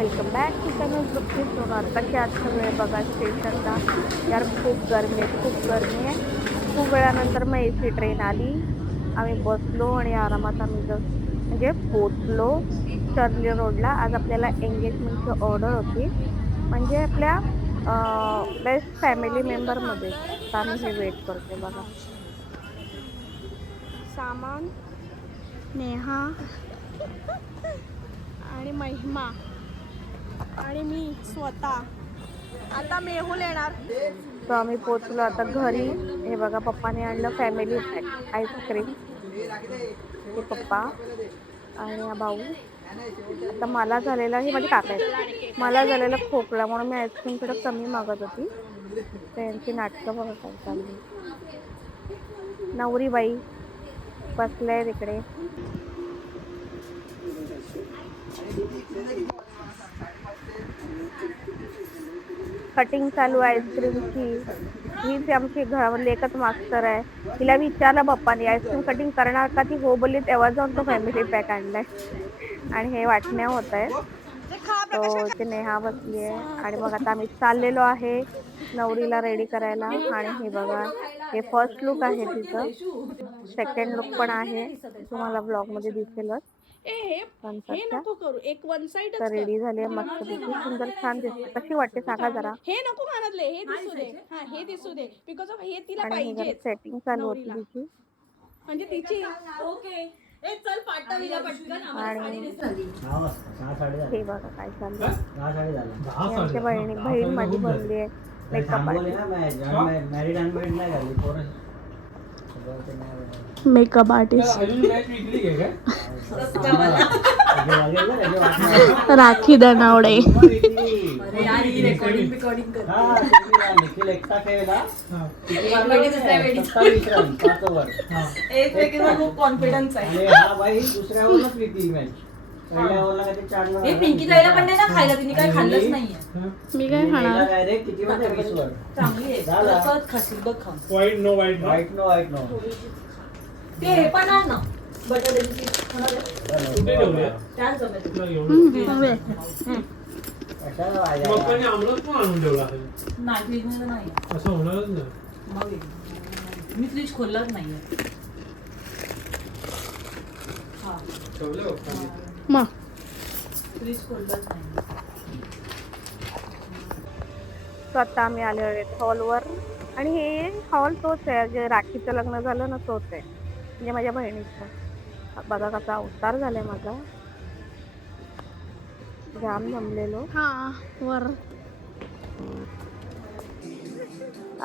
Welcome back to channel तृप्ती सोनार. कशी आजचा वेळ बघा स्टेशनला. यार खूप गरमी आहे, खूप गरमी आहे. खूप वेळानंतर मग AC ट्रेन आली. आम्ही बसलो आणि आरामात आम्ही म्हणजे पोचलो शर्ली रोडला. आज आपल्याला एंगेजमेंटची ऑर्डर होती, म्हणजे आपल्या बेस्ट फॅमिली मेंबरमध्ये. तर आम्ही हे वेट करते बघा. सामान, नेहा आणि महिमा आणि मी स्वतः. आता मेहुल येणार. तर आम्ही पोचलो आता घरी. हे बघा पप्पाने आणलं फॅमिली पॅक आईस्क्रीम. हे पप्पा आणि हा भाऊ. आता मला झालेला, हे माझे काका आहेत, मला झालेला खोकला म्हणून मी आईस्क्रीम थोडं कमी मागत होती. त्यांची नाटकं बघा काय चालली. नवरीबाई बसलाय तिकडे. कटिंग चालू आहे आईस्क्रीमची. हीच आमची घरामधली एकच मास्टर आहे. तिला विचारलं पप्पानी आईस्क्रीम कटिंग करणार का, ती हो बोलली. तेव्हा जाऊन तो फॅमिली पॅक आणलाय आणि हे वाटण्या होत आहेत. तो ते नेहा बसली आहे आणि मग आता आम्ही चाललेलो आहे नवरीला रेडी करायला. आणि हे बघा, हे फर्स्ट लुक आहे तिचं. सेकंड लुक पण आहे, तुम्हाला ब्लॉग मध्ये दिसेलच. एक वन साइड रेडी झाली आहे मस्त पैकी, सुंदर छान दिसते. कशी वाटते सांगा जरा. हे नको कानातले, हे दिसू दे. हा हे दिसू दे, बिकॉज ऑफ हे तिला पाहिजे. सेटिंग चालू होती तिची, म्हणजे तिची. ओके ए चल पाठविला पटकन आम्हाला साडी दिसली. हे बघा काय चाललंय. आमच्या बहीण माझी बनली आहे मेकअप आर्टिस्ट. राखी दनावडे. खूप कॉन्फिडन्स आहे. पिंकी ताईला पण ना खायला, तिने काय खाल्लंच नाहीये. मी काय खाणार. चांगली आहे, खाशील बघ खा. White no white white no ते पण आहे ना बटर कुठे ठेवले छान जमेल. पप्पाने आम्रच पण आणून ठेवला नाही फ्रीज मध्ये नाही, असं होणारच नाही. मग मी फ्रीज खोललाच नाहीये. हा ठेवले पप्पाने मग फ्रीज खोललाच नाही. स्वतः आम्ही आले हॉलवर. आणि हे हॉल तोच आहे जे राखीचं लग्न झालं ना, तोच आहे म्हणजे माझ्या बहिणीचं. बघा कसा अवतार झालाय माझा, जाम जमलेलो. हा वर.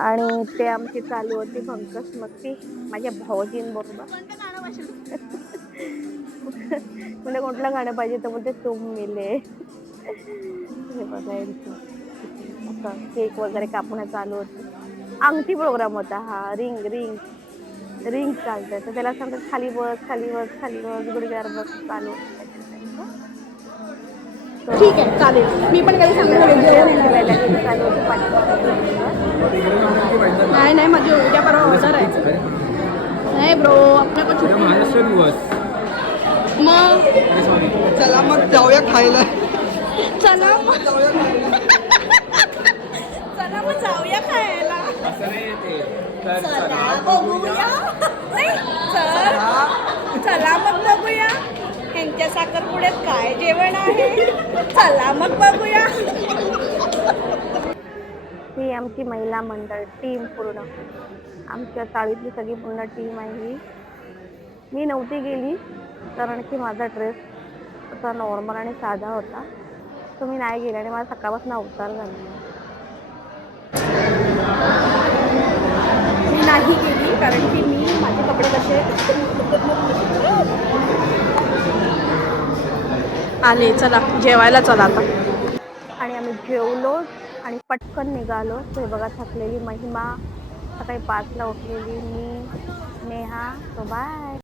आणि ते आमची चालू होती भंकस मस्ती माझ्या भाऊजींबरोबर. म्हणजे कुठलं गाणं पाहिजे तर बोलते तुम मिले. हे बघायचं असं केक वगैरे कापणं चालू होतं. अंगठी प्रोग्राम होता हा. रिंग रिंग रिंग चालतंय, तर त्याला सांगतात खाली बस खाली बस खाली बस, गुडघ्यावर बस चालू होतं. ठीक आहे चालेल. मी पण काही सांगितलं चालू होती नाही नाही माझी उद्या परवा ऑर्डर आहे. नाही ब्रो आपल्या पण महाराष्ट्र दिवस. मग चला मग जाऊया खायला. चला मग चला मग जाऊया खायला. चला बघूया. चला मग बघूया यांच्या साखरपुड्यात काय जेवण आहे. चला मग बघूया. ही आमची महिला मंडळ टीम पूर्ण, आमच्या चाळीतली सगळी पूर्ण टीम आहे ही. मी नव्हती गेली कारण की माझा ड्रेस असा नॉर्मल आणि साधा होता, तो मी नाही गेले आणि मला सकाळपासून अवतार झाला. मी नाही गेली कारण की मी माझे कपडे कसे आले. चला जेवायला चला आता. आणि आम्ही जेवलो आणि पटकन निघालो. हे बघा थकलेली महिमा, सकाळी 5ला उठलेली मी, नेहा. तो बाय.